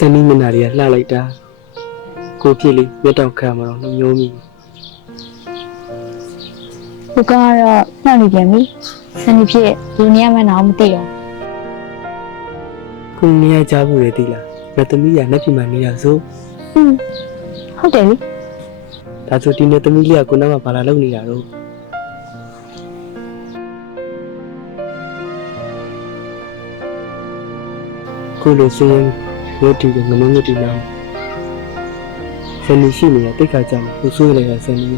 စနီးမျက်နှာတွေကလှလိုက်တာကိုဖြစ်လေးမျက်တောင်ခံမှာတော့နှမျိုးမိကိုကတော့နှောက်နေပြန်ပြီစနေဖြစ်လူနေရမှန်းတော့မသိတော့ကိုနေရကြဘူးလေတိလားငါသမီးရနှက်ပြမှာနေရဆိုဟုတ်တယ်လေဒါဆိုဒီနေ့သမီးလေးကကိုနားမှာဘာလာလုပ်နေတာတော့ကိုလိုစင်းရိုးတီကငမငတ်တီနာစနီးရှိနေရတိတ်ခါကြမှာကိုဆိုးနေရစနီး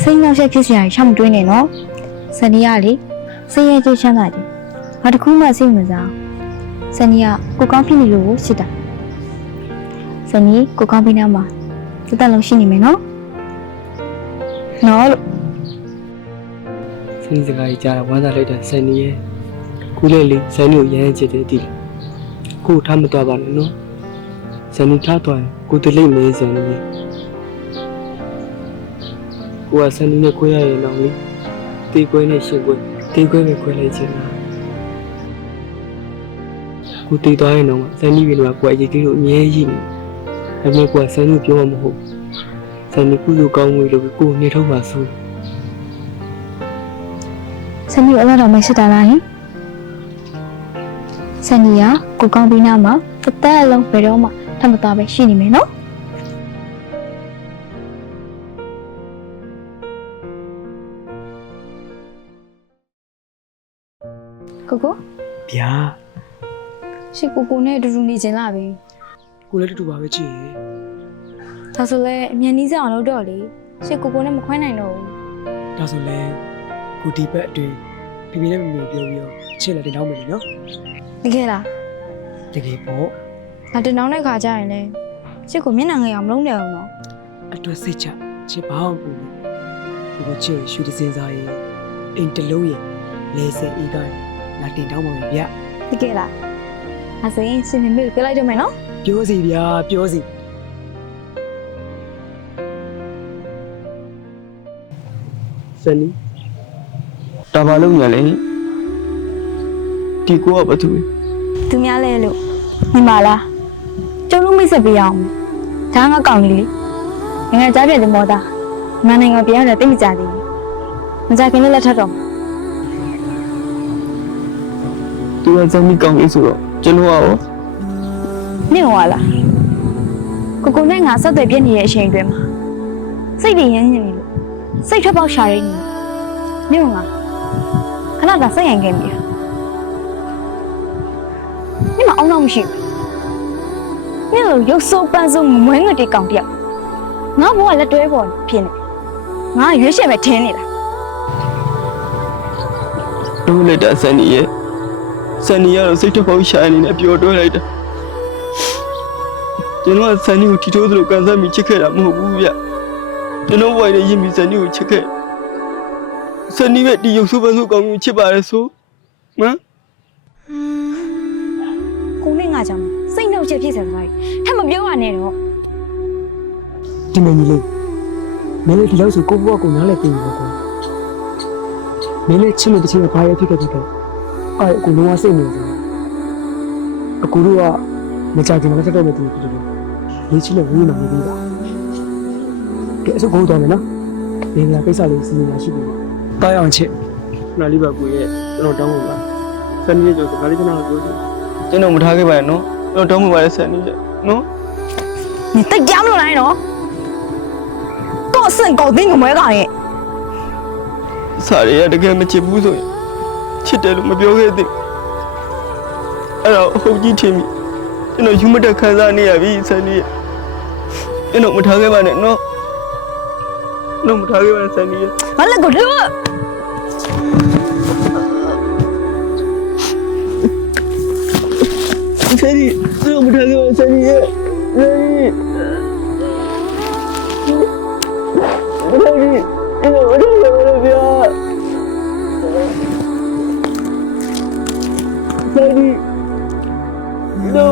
စိတ်နှောက်ယှက်ဖြစ်စရာရှောင်တွေးနေနော်စနေရလေစိတ်ရဲချမ်းသာတယ်ဘာတစ်ခုမှစိတ်မစားစနေရကိုကောင်းဖြစ်နေလို့စစ်တာစနေကိုကောင်းပြီးနောက်မှာတက်လုံးရှိနေမယ်နော်လို့စနီးစကားကြားဝမ်းသာလိုက်တဲ့စနီးရဲ့ကိုလေးလေးစနီးကိုရမ်းချစ်တယ်တိကိုထားမသွားပါနဲ့နော်စနီးထားသွားရင်ကိုတလိမ့်မဲစနီးရဲ့ကိုကစနီးနဲ့ခွဲရရင်တော့လေတေးခွဲနဲ့ရှင်ခွဲတေးခွဲပဲခွဲလိုက်ချင်တာကိုတေးသွားရင်တော့စနီးပြီးတော့ကိုအရေးကြီးလို့အမြဲရှိနေအမေကိုစနီးပြောမှမဟုတ်စနီးကုလိုကောင်းမှုလို့ကိုနေထုတ်ပါဆိုစနေအလားတော့မရှိတာလားဟင်စနေရကိုကောင်းပြီးနောက်မှာတစ်သက်လုံးဘယ်တော့မှထပ်မသွားပဲရှိနေမယ်နော်ကိုဗျာရှစ်ကိုနဲ့အတူတူနေခြင်းလားပဲကိုလည်းတူပါပဲကြည့်ရဒါဆိုလဲအမြန်နီးစအောင်လုပ်တော့လေရှစ်ကိုနဲ့မခွဲနိုင်တော့ဘူးဒါဆိုလဲကိုဒီဘက်အတွင်းပြပြနဲ့မပြောပြီးတော့ချစ်လက်တင်တောင်းမယ်နော်တကယ်လားတကယ်ပေါ့ငါတင်တောင်းတဲ့ခါကျရင်လဲရှစ်ကိုမျက်နှာငယ်အောင်မလုပ်နိုင်အောင်နော်အတွက်စိတ်ချချစ်ပါအောင်ကိုချစ်ရွှေတစင်စားရင်အိမ်တလုံးရဲ့လဲစဲအေးတိုင်းလာတင်တောင်းပါမယ်ဗျတကယ်လားအဲ့ဆိုရင်ရှင်မေကိုပြောလိုက်တော့မယ်နော်ပြောစီဗျာပြောစီစနီတာဘာလုံးရလဲဒီကိုကဘာသူသူများလဲလို့ညီမလားကျုံလုံးမိတ်ဆက်ပေးအောင်ဒါငါကောင်းလေးလေငါကြားပြတဲ့မော်သားမန်နိုင်ငံပြန်ရတဲ့တိတ်မကြသေးဘူးမကြခင်လေးလက်ထပ်တော့သူကစနီကောင်းလေးဆိုတော့ကျွန်တော်ရောနေဟောလားကိုနဲ့ငါဆက်သွယ်ပြနေတဲ့အချိန်အတွင်းမှာစိတ်တွေရင်းနေလို့စိတ်ထွက်ပေါက်ရှာရင်းနေငါခဏကစိတ်ရင်ခဲ့ပြီ你们熬那么辛苦，你有手板手没我的讲掉，我不会来对我骗你，我原先没听你了。都来打三年了，谁都好想你那表都来的。今晚三年我提出的干啥没吃开了，没无呀？今晚外的也没三年我吃开，三年外的有手板手讲有吃饱了说，啊？ကိုနဲ့ငါကြောင့်စိတ်နှောက်ချက်ဖြစ်စရာတွေထပ်မပြောရနဲ့တော့ဒီမင်းကြီးလေးမင်းလေးဒီလောက်ဆိုကိုဘွားကိုနားလည်းပြင်ပါကောမင်းလေးချစ်လို့တစ်ချိန်ဘာရဖြစ်ခဲ့အဲ့အကူလုံးဝစိတ်နေတယ်အကူတို့ကမကြခင်မှာတက်တော့မတူဘူးလေးချစ်လို့ဝေးနေပြီလားကဲအစုပ်ကိုတော့မယ်နော်ဒီကကိစ္စလေးစီစဉ်ရရှိပြီတားအောင်ချစ်နားလေးပါကိုရဲ့ကျွန်တော်တောင်းပါစနေနေ့ကျတော့ဒါလေးကျွန်တော်ပြောချင်ကျွန်တော်မထားခဲ့ပါနဲ့နော်ကျွန်တော်တောင်းပါရဲ့စနေနေ့နော်你再讲出来喏多剩搞定我没搞耶စားရတကယ်မချစ်ဘူးဆိုရင်ချစ်တယ်လို့မပြောခဲ့သေးအဲ့တော့ဟုတ်ကြီးထင်ပြီကျွန်တော်ယူမတက်ခံစားနေရပြီစနေကျွန်တော်မထားခဲ့ပါနဲ့နော်မထားခဲ့ပါနဲ့စနေဘာလဲကိုလို့စနေကျွန်တော်မထားခဲ့ပါစနေDaddy, no,